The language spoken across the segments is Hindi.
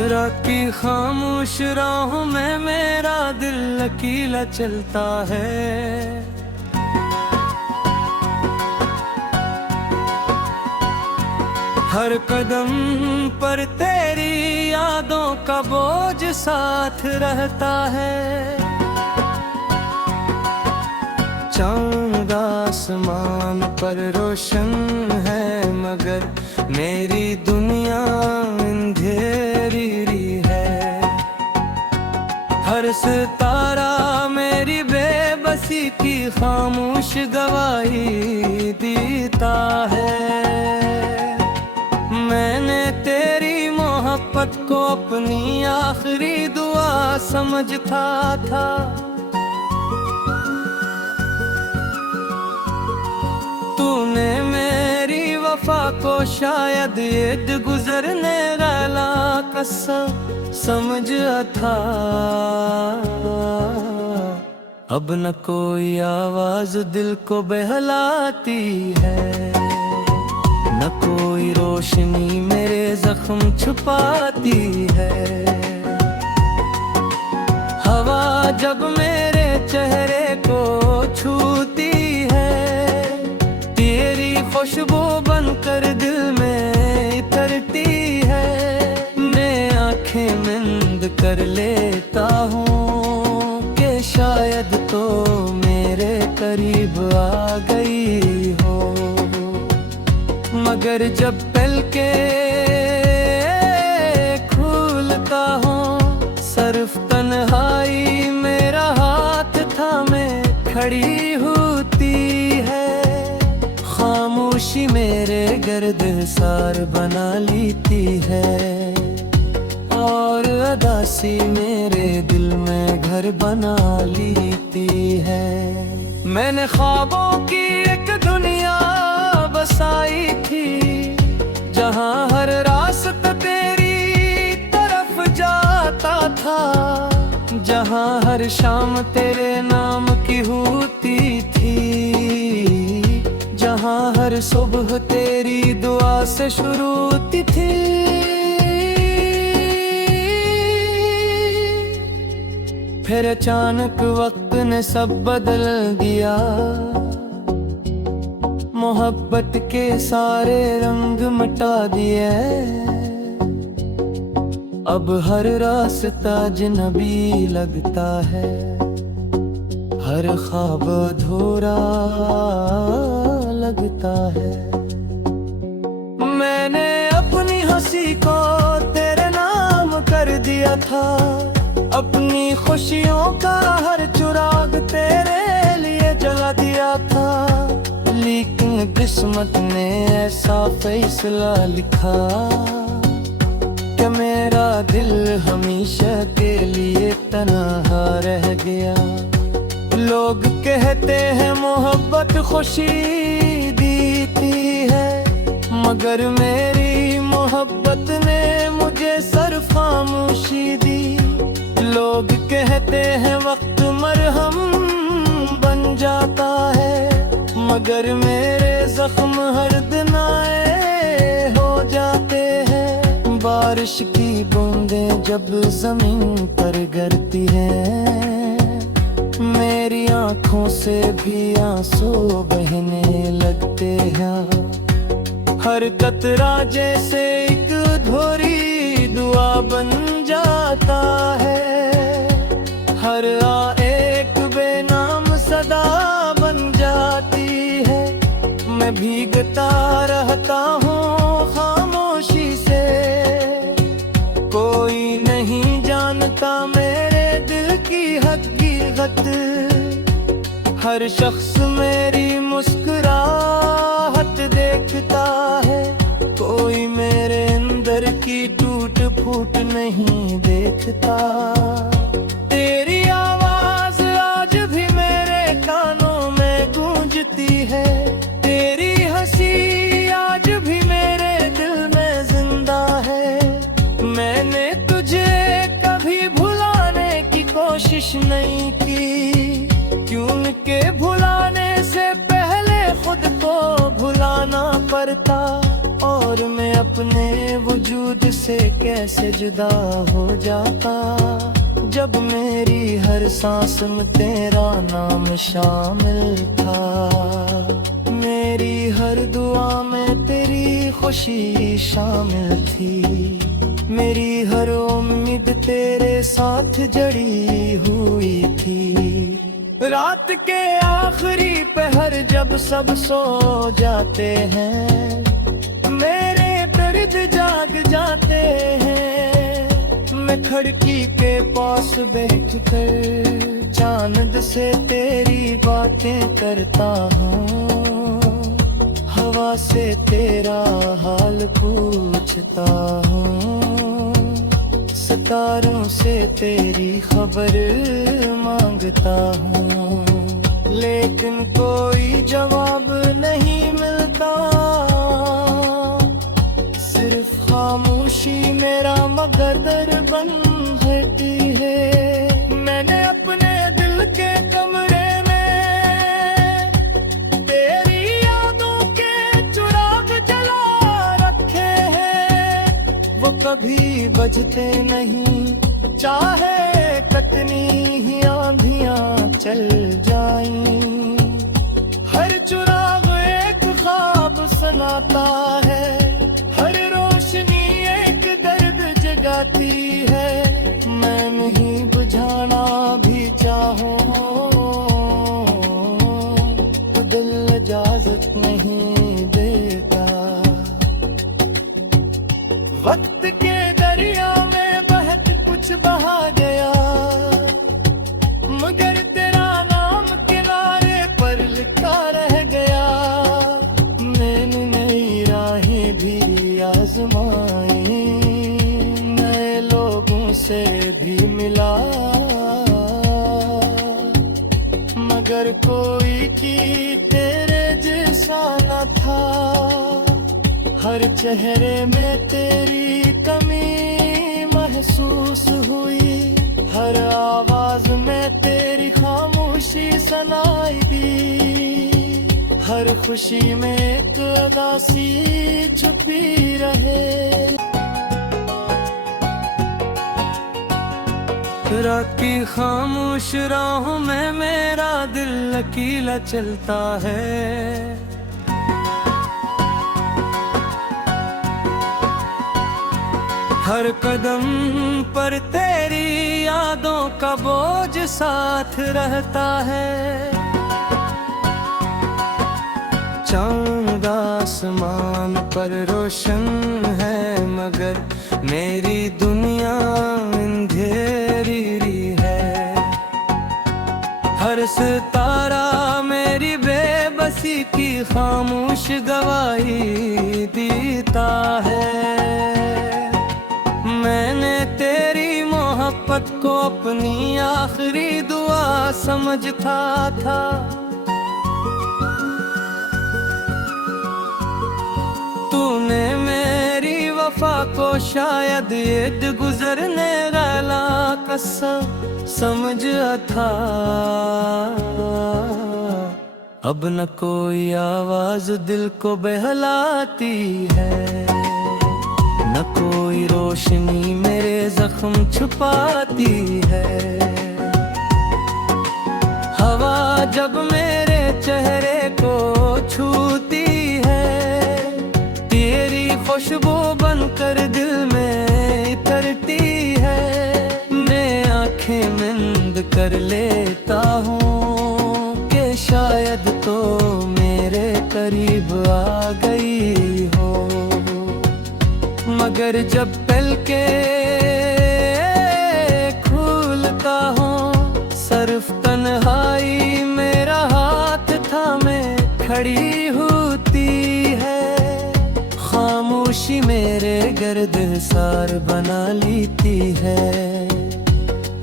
रात की खामोश राहों में मेरा दिल अकेला चलता है। हर कदम पर तेरी यादों का बोझ साथ रहता है। चांद आसमान पर रोशन है मगर मेरी दुनिया अंधेरी है। हर सितारा मेरी बेबसी की खामोश गवाही देता है। मैंने तेरी मोहब्बत को अपनी आखिरी दुआ समझता था। तूने मेरी वफा को शायद ये गुजरने वाला कस्सा समझा था। अब न कोई आवाज दिल को बहलाती है, न कोई रोशनी मेरे जख्म छुपाती है। हवा जब मेरे चेहरे को छूती है, तेरी खुशबू बनकर दिल में उतरती है। मैं आंखें बंद कर लेता हूँ कि शायद तो मेरे करीब आ गई हो, मगर जब पलके खुलता हूँ सिर्फ तन्हाई मेरा हाथ थामे खड़ी होती है। खामोशी मेरे गर्द-ए-सार बना लेती है और उदासी मेरे दिल में घर बना लेती है। मैंने ख्वाबों की एक दुनिया बसाई थी, जहाँ हर रास्ता तेरी तरफ जाता था, जहाँ हर शाम तेरे नाम की होती थी, जहाँ हर सुबह तेरी दुआ से शुरू होती थी। फिर अचानक वक्त ने सब बदल दिया, मोहब्बत के सारे रंग मिटा दिए। अब हर रास्ता अजनबी लगता है, हर ख्वाब अधूरा लगता है। मैंने अपनी हंसी को तेरे नाम कर दिया था, अपनी खुशियों का हर चुराग तेरे लिए जला दिया था। लेकिन किस्मत ने ऐसा फैसला लिखा कि मेरा दिल हमेशा के लिए तन्हा रह गया। लोग कहते हैं मोहब्बत खुशी देती है, मगर मेरी मोहब्बत ने मुझे सिर्फ खामोशी दी। लोग कहते हैं वक्त मरहम बन जाता है, मगर मेरे जख्म हर दिन आए हो जाते हैं। बारिश की बूंदें जब जमीन पर गिरती हैं, मेरी आँखों से भी आंसू बहने लगते हैं। हर कतरा जैसे एक अधूरी दुआ बन जाता है, हर एक बेनाम सदा बन जाती है। मैं भीगता रहता हूँ खामोशी से, कोई नहीं जानता मेरे दिल की हकीकत। हर शख्स मेरी मुस्कुराहट देखता है, कोई मेरे अंदर की टूट फूट नहीं देखता। तेरी आवाज आज भी मेरे कानों में गूंजती है, तेरी हंसी आज भी मेरे दिल में जिंदा है। मैंने तुझे कभी भुलाने की कोशिश नहीं की, क्योंकि भुलाने से पहले खुद को भुलाना पड़ता। और मैं अपने वजूद से कैसे जुदा हो जाता जब मेरी हर सांस में तेरा नाम शामिल था। मेरी हर दुआ में तेरी खुशी शामिल थी, मेरी हर उम्मीद तेरे साथ जड़ी हुई थी। रात के आखिरी पहर जब सब सो जाते हैं, मेरे दर्द जाग जाते हैं। मैं खिड़की के पास बैठ कर चांद से तेरी बातें करता हूँ, हवा से तेरा हाल पूछता हूँ, सितारों से तेरी खबर मांगता हूँ। लेकिन कोई जवाब नहीं मिलता, सिर्फ खामोशी मेरा मगदर बन हटी है। मैंने अपने दिल के कमरे में तेरी यादों के चिराग जला रखे हैं। वो कभी बजते नहीं, चाहे कितनी ही आंधियां चल जाएं। हर चिराग एक ख्वाब सुनाता है, हर रोशनी एक दर्द जगाती है। मैं नहीं बुझाना भी चाहूं तो दिल इजाजत नहीं देता। वक्त के दरिया में बहक कुछ बहा गया, मगर तेरा नाम किनारे पर लिखा रह गया। मैंने नई राहें भी आजमाई, नए लोगों से भी मिला, मगर कोई की तेरे जैसा न था। हर चेहरे में तेरी कमी महसूस हुई, हर आवाज में तेरी खामोशी सुनाई दी। हर खुशी में एक उदासी छुपी रहे। रात की खामोश राहों में मेरा दिल अकेला चलता है। हर कदम पर तेरी यादों का बोझ साथ रहता है। चांद आसमान पर रोशन है, मगर मेरी दुनिया अंधेरी है। हर सितारा मेरी बेबसी की खामोश गवाही देता है। मैंने तेरी मोहब्बत को अपनी आखिरी दुआ समझता था। तूने मेरी वफा को शायद ईद गुजरने वाला कसम समझा था। अब न कोई आवाज दिल को बहलाती है, न कोई रोशनी मेरे जख्म छुपाती है। हवा जब मेरे चेहरे को छूती है, तेरी खुशबू बनकर दिल में उतरती है। मैं आंखें बंद कर लेता हूँ कि शायद तो मेरे करीब आ गई हो, मगर जब पलके खुलता हूँ सिर्फ तन्हाई मेरा हाथ थामे खड़ी होती है। खामोशी मेरे गर्द-ए-सार बना लेती है,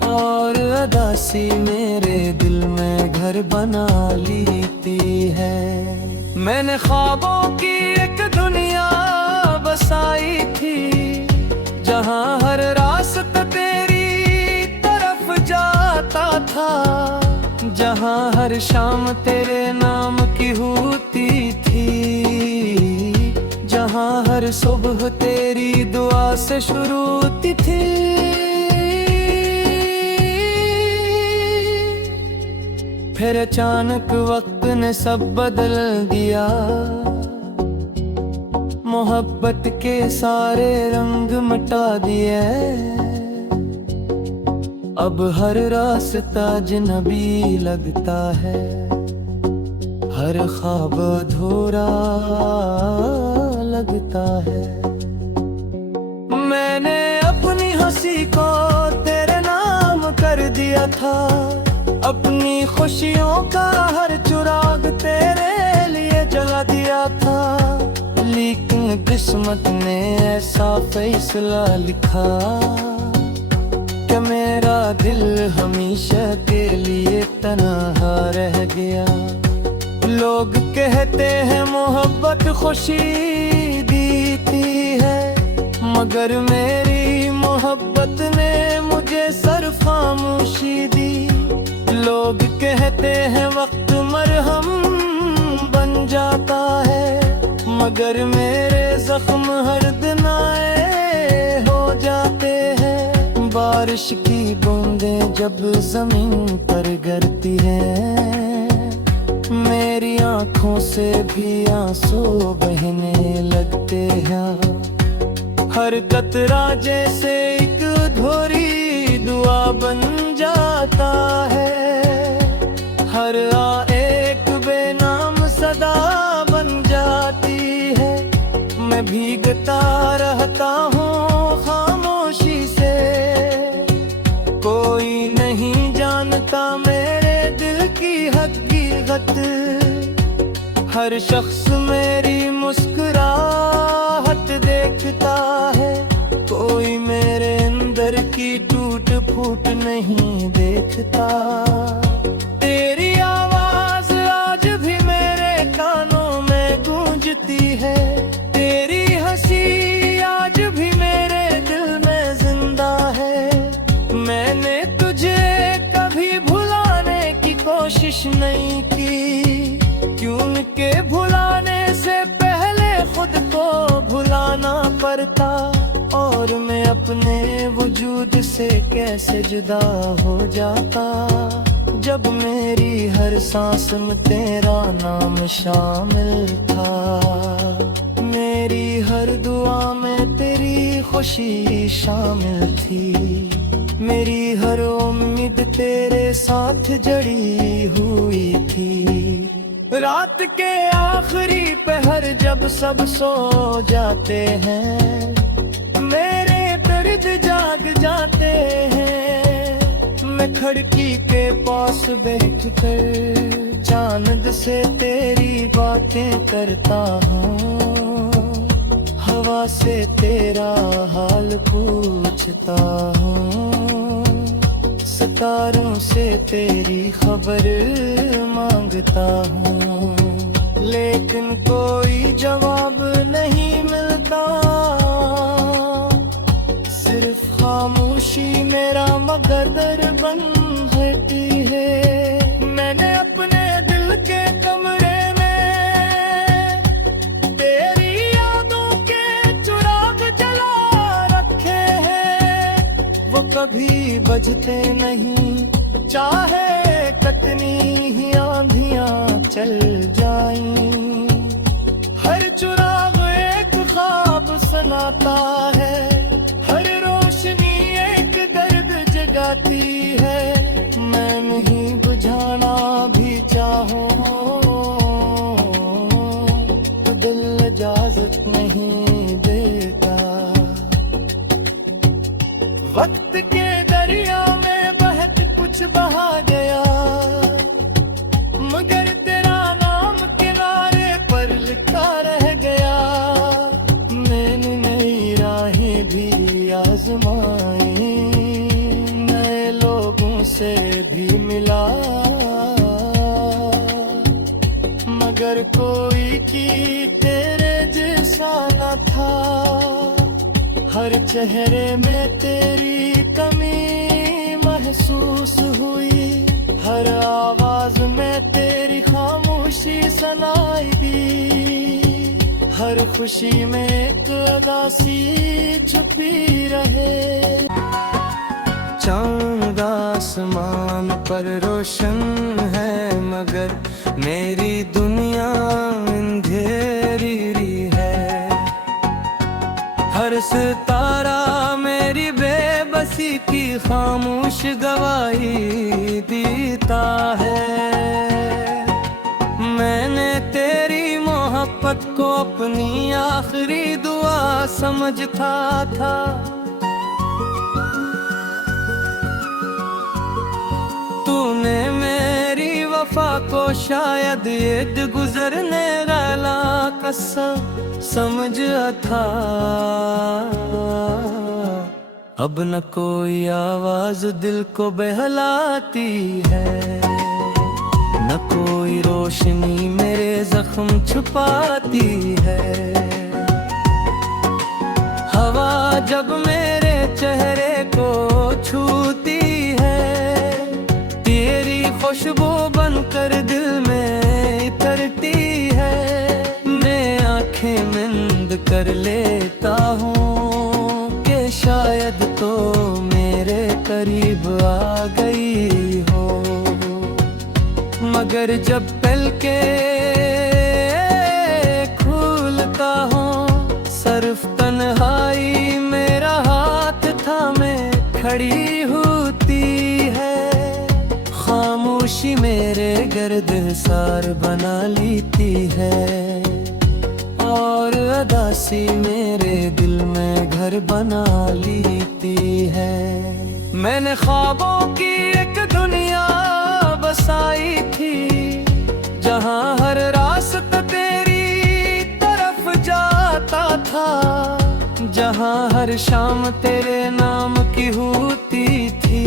और अदासी मेरे दिल में घर बना लेती है। मैंने ख्वाबों की एक दुनिया बसाई थी, जहाँ हर रास्ता तेरी तरफ जाता था, जहाँ हर शाम तेरे नाम की होती थी, जहाँ हर सुबह तेरी दुआ से शुरू होती थी। फिर अचानक वक्त ने सब बदल दिया, मोहब्बत के सारे रंग मिटा दिए। अब हर रास्ता अजनबी लगता है, हर ख्वाब अधूरा लगता है। मैंने अपनी हंसी को तेरे नाम कर दिया था, अपनी खुशियों का हर चिराग तेरे लिए जला दिया था। लेकिन किस्मत ने ऐसा फैसला लिखा कि मेरा दिल हमेशा के लिए तन्हा रह गया। लोग कहते हैं मोहब्बत खुशी देती है, मगर मेरी मोहब्बत ने मुझे सिर्फ खामोशी दी। लोग कहते हैं वक्त मरहम बन जाता है, मगर मेरे जख्म हर दिन आए हो जाते हैं। बारिश की बूंदें जब जमीन पर गिरती हैं, मेरी आँखों से भी आंसू बहने लगते हैं। हर कतरा जैसे एक अधूरी दुआ बन जाता है, हर एक बेनाम सदा बन जाती है। मैं भीगता रहता हूँ खामोशी से, कोई नहीं जानता मेरे दिल की हकीकत। हर शख्स मेरी मुस्कुराहट देखता है, कोई मेरे अंदर की टूट फूट नहीं देखता। तेरी आवाज आज भी मेरे कानों में गूंजती है, तेरी हंसी आज भी मेरे दिल में जिंदा है। मैंने तुझे कभी भुलाने की कोशिश नहीं की, क्योंकि भुलाने से पहले खुद को भुलाना पड़ता। और मैं अपने वजूद से कैसे जुदा हो जाता, जब मेरी हर सांस में तेरा नाम शामिल था। मेरी हर दुआ में तेरी खुशी शामिल थी, मेरी हर उम्मीद तेरे साथ जड़ी हुई थी। रात के आखिरी पहर जब सब सो जाते हैं, मेरे दर्द जाग जाते हैं। मैं खिड़की के पास बैठ कर चांद से तेरी बातें करता हूँ, हवा से तेरा हाल पूछता हूँ, सितारों से तेरी खबर मांगता हूँ। लेकिन कोई जवाब नहीं मिलता, सिर्फ खामोशी मेरा मकदर बन रहती है। मैंने अपने दिल के कमरे में तेरी यादों के चिराग जला रखे हैं, वो कभी बुझते नहीं, चाहे कितनी ही आंधियां चल जाएं। हर चिराग एक ख्वाब सुनाता है, हर रोशनी एक दर्द जगाती है। मैं नहीं बुझाना भी चाहूं तो दिल इजाजत नहीं देता। वक्त के दरिया में बहत कुछ बहा गया, मगर तेरा नाम किनारे पर लिखा रह गया। मैंने नई राहें भी आजमाई, नए लोगों से भी मिला, मगर कोई की तेरे जैसा न था। हर चेहरे में तेरी कमी महसूस हुई, हर आवाज में तेरी खामोशी सुनाई दी, हर खुशी में एक उदासी छुपी रहे। चांद आसमान पर रोशन है मगर मेरी दुनिया अंधेरी है। हर सितारा मेरी बेबसी की खामोश गवाही देता है। मैंने तेरी मोहब्बत को अपनी आखिरी दुआ समझता था। तूने मेरी वफा को शायद ईद गुजरने वाला कसम समझा था। अब न कोई आवाज दिल को बहलाती है, न कोई रोशनी मेरे जख्म छुपाती है। हवा जब मेरे चेहरे को छूती है, तेरी खुशबू बनकर दिल में उतरती है। मैं आंखें बंद कर लेता हूँ कि शायद तो मेरे करीब आ गई हो, मगर जब पलके खुलता हूँ सिर्फ तन्हाई मेरा हाथ थामे खड़ी होती है। खामोशी मेरे गर्द सार बना लेती है और अदासी मेरे दिल में घर बना लेती है। मैंने ख्वाबों की एक दुनिया बसाई थी, जहाँ हर रास्ता तेरी तरफ जाता था, जहाँ हर शाम तेरे नाम की होती थी,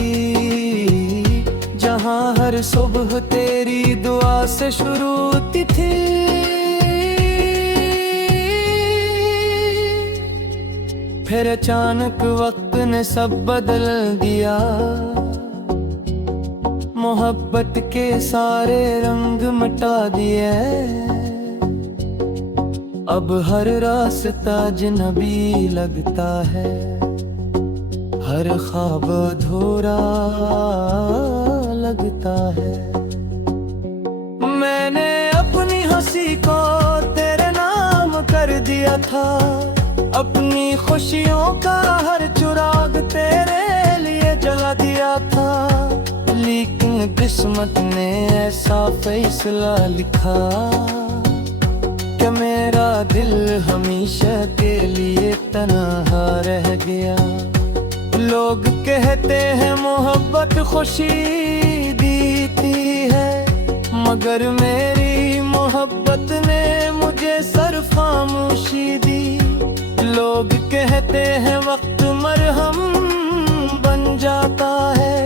जहाँ हर सुबह तेरी दुआ से शुरू होती थी। फिर अचानक वक्त ने सब बदल दिया, मोहब्बत के सारे रंग मिटा दिए। अब हर रास्ता अजनबी लगता है, हर ख्वाब अधूरा लगता है। मैंने अपनी हंसी को तेरे नाम कर दिया था, अपनी खुशियों का हर चिराग तेरे लिए जला दिया था। लेकिन किस्मत ने ऐसा फैसला लिखा कि मेरा दिल हमेशा के लिए तन्हा रह गया। लोग कहते हैं मोहब्बत खुशी देती है, मगर मेरी मोहब्बत ने मुझे सिर्फ खामोशी दी। लोग कहते हैं वक्त मरहम बन जाता है,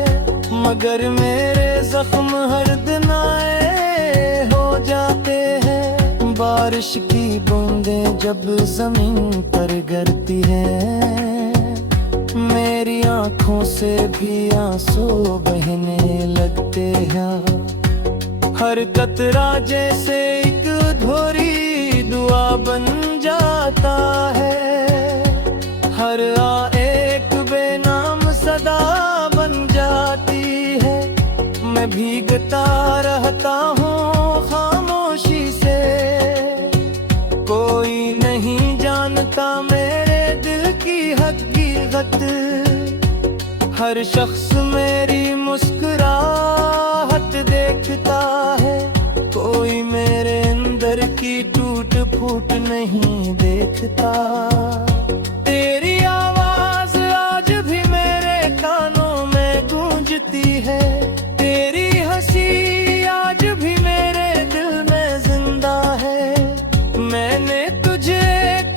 मगर मेरे जख्म हर दिन आए हो जाते हैं। बारिश की बूंदें जब जमीन पर गिरती हैं, मेरी आँखों से भी आंसू बहने लगते हैं। हर कतरा जैसे एक अधूरी दुआ बन जाता है, हर एक बेनाम सदा बन जाती है। मैं भीगता रहता हूँ खामोशी से, कोई नहीं जानता मेरे दिल की हकीकत। हर शख्स मेरी मुस्कुराहट देखता है, कोई मेरे अंदर की टूट फूट नहीं देखता। तेरी आवाज आज भी मेरे कानों में गूंजती है, तेरी हंसी आज भी मेरे दिल में जिंदा है। मैंने तुझे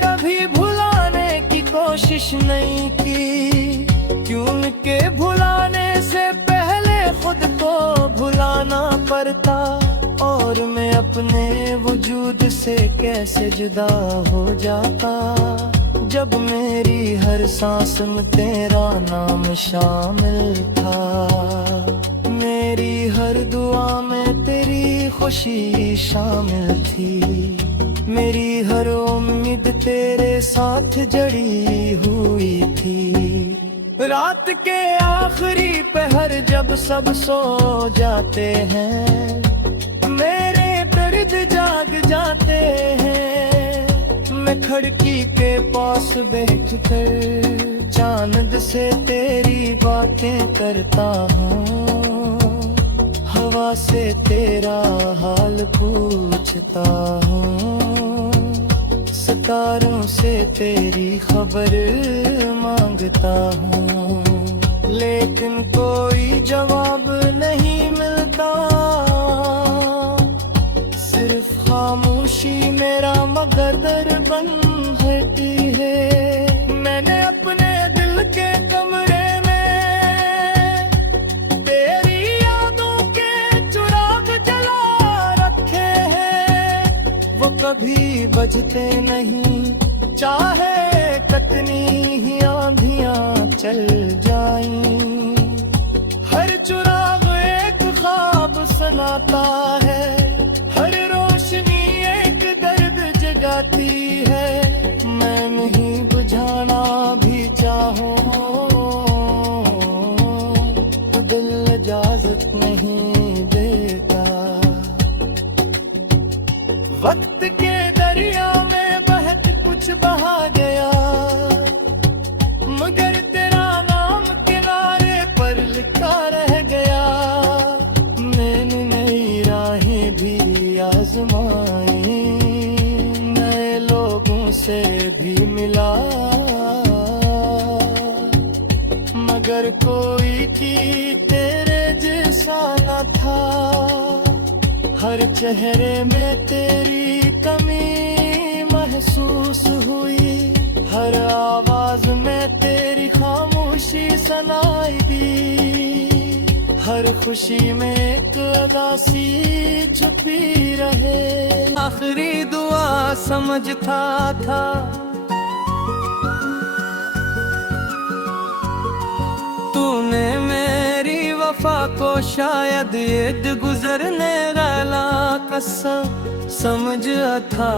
कभी भुलाने की कोशिश नहीं की, क्योंकि भुलाने से पहले खुद को भुलाना पड़ता। और मैं अपने वजूद से कैसे जुदा हो जाता, जब मेरी हर सांस में तेरा नाम शामिल था। मेरी हर दुआ में तेरी खुशी शामिल थी। मेरी हर उम्मीद तेरे साथ जड़ी हुई थी। रात के आखिरी पहर जब सब सो जाते हैं, मेरे दर्द जाग जाते हैं। मैं खिड़की के पास बैठ कर चांद से तेरी बातें करता हूँ, हवा से तेरा हाल पूछता हूँ, सितारों से तेरी खबर मांगता हूँ, लेकिन कोई जवाब नहीं मिलता। सिर्फ खामोशी मेरा मकदर बन हटी है। मैंने अपने दिल के कमरे में तेरी यादों के चिराग जला रखे हैं। वो कभी बजते नहीं, चाहे कितनी ही आंधियां चल जाएं। हर चिराग एक ख्वाब सुनाता है, हर रोशनी एक दर्द जगाती है। मैं नहीं बुझाना भी चाहूं तो दिल इजाजत नहीं देता। वक्त के दरिया में बहत कुछ बहा गया, मगर तेरा नाम किनारे पर लिखा रह गया। मैंने नई राहें भी आजमाई, नए लोगों से भी मिला, मगर कोई की तेरे जैसा न था। हर चेहरे में तेरी कमी महसूस हुई, हर आवाज में तेरी खामोशी सुनाई दी। हर खुशी में एक उदासी छुपी रहे। आखिरी दुआ समझता था, तूने मेरी वफा को शायद ये गुजरने वाला कसम समझा था।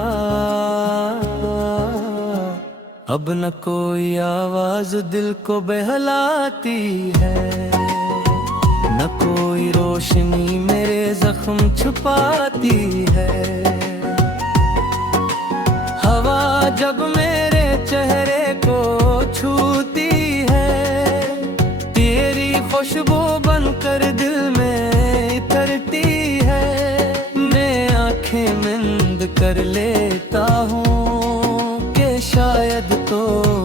अब न कोई आवाज दिल को बहलाती है, न कोई रोशनी मेरे जख्म छुपाती है। हवा जब मेरे चेहरे को छूती है, तेरी खुशबू बनकर दिल में उतरती है। मैं आंखें बंद कर लेता हूँ कि शायद तो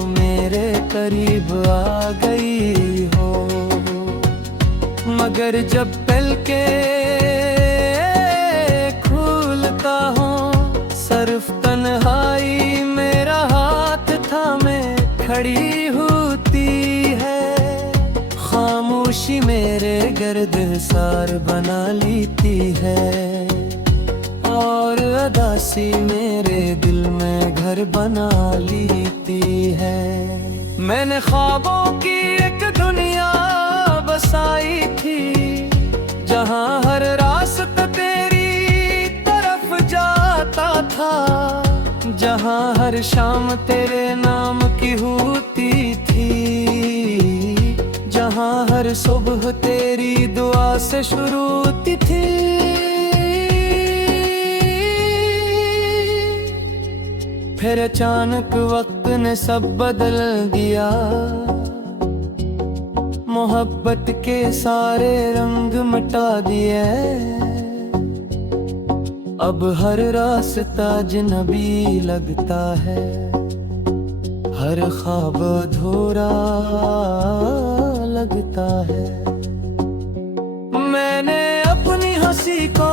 मेरे करीब आ गई हो, मगर जब पलके खुलता हूँ सिर्फ तन्हाई मेरा हाथ थामे खड़ी होती है। खामोशी मेरे गर्द सार बना लेती है, और अदासी मेरे दिल में घर बना लेती है। मैंने ख्वाबों की एक दुनिया बसाई थी, जहाँ हर रास्ता तेरी तरफ जाता था, जहाँ हर शाम तेरे नाम की होती थी, जहाँ हर सुबह तेरी दुआ से शुरू होती थी। फिर अचानक वक्त ने सब बदल दिया, मोहब्बत के सारे रंग मिटा दिए। अब हर रास्ता अजनबी लगता है, हर ख्वाब अधूरा लगता है। मैंने अपनी हंसी को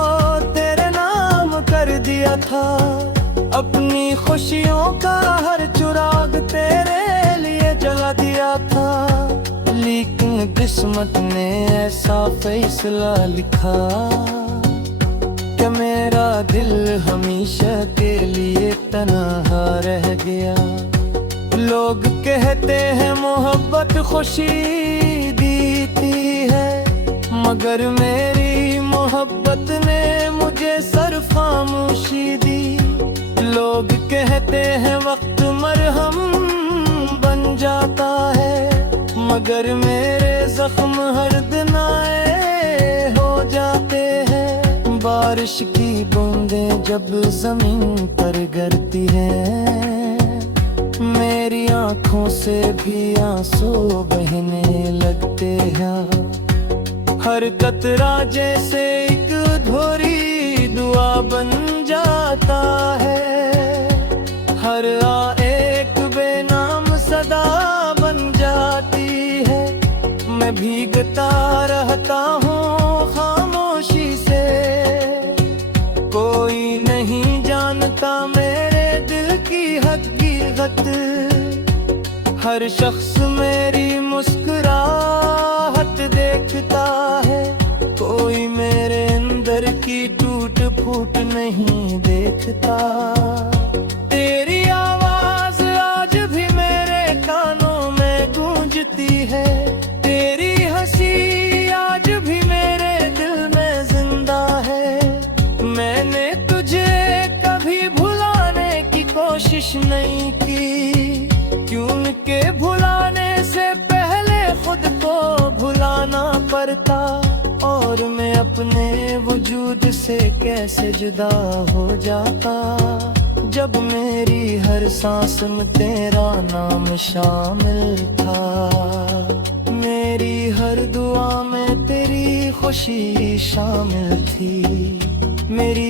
तेरे नाम कर दिया था, अपनी खुशियों का हर चिराग तेरे लिए जला दिया था। लेकिन किस्मत ने ऐसा फैसला लिखा कि मेरा दिल हमेशा के लिए तन्हा रह गया। लोग कहते हैं मोहब्बत खुशी देती है, मगर मेरी मोहब्बत ने मुझे सिर्फ खामोशी दी। हैं वक्त मरहम बन जाता है, मगर मेरे जख्म हर दिन आए हो जाते हैं। बारिश की बूंदें जब जमीन पर गिरती हैं, मेरी आंखों से भी आंसू बहने लगते हैं। हर कतरा जैसे एक अधूरी दुआ बन जाता है, हर एक बेनाम सदा बन जाती है। मैं भीगता रहता हूँ खामोशी से, कोई नहीं जानता मेरे दिल की हकीकत। हर शख्स मेरी मुस्कुराहट देखता है, कोई मेरे अंदर की टूट फूट नहीं देखता। तेरी आवाज आज भी मेरे कानों में गूंजती है, तेरी हंसी आज भी मेरे दिल में जिंदा है। मैंने तुझे कभी भुलाने की कोशिश नहीं की, क्योंकि भुलाने से पहले खुद को भुलाना पड़ता। और मैं अपने वजूद से कैसे जुदा हो जाता, जब मेरी हर सांस में तेरा नाम शामिल था। मेरी हर दुआ में तेरी खुशी शामिल थी, मेरी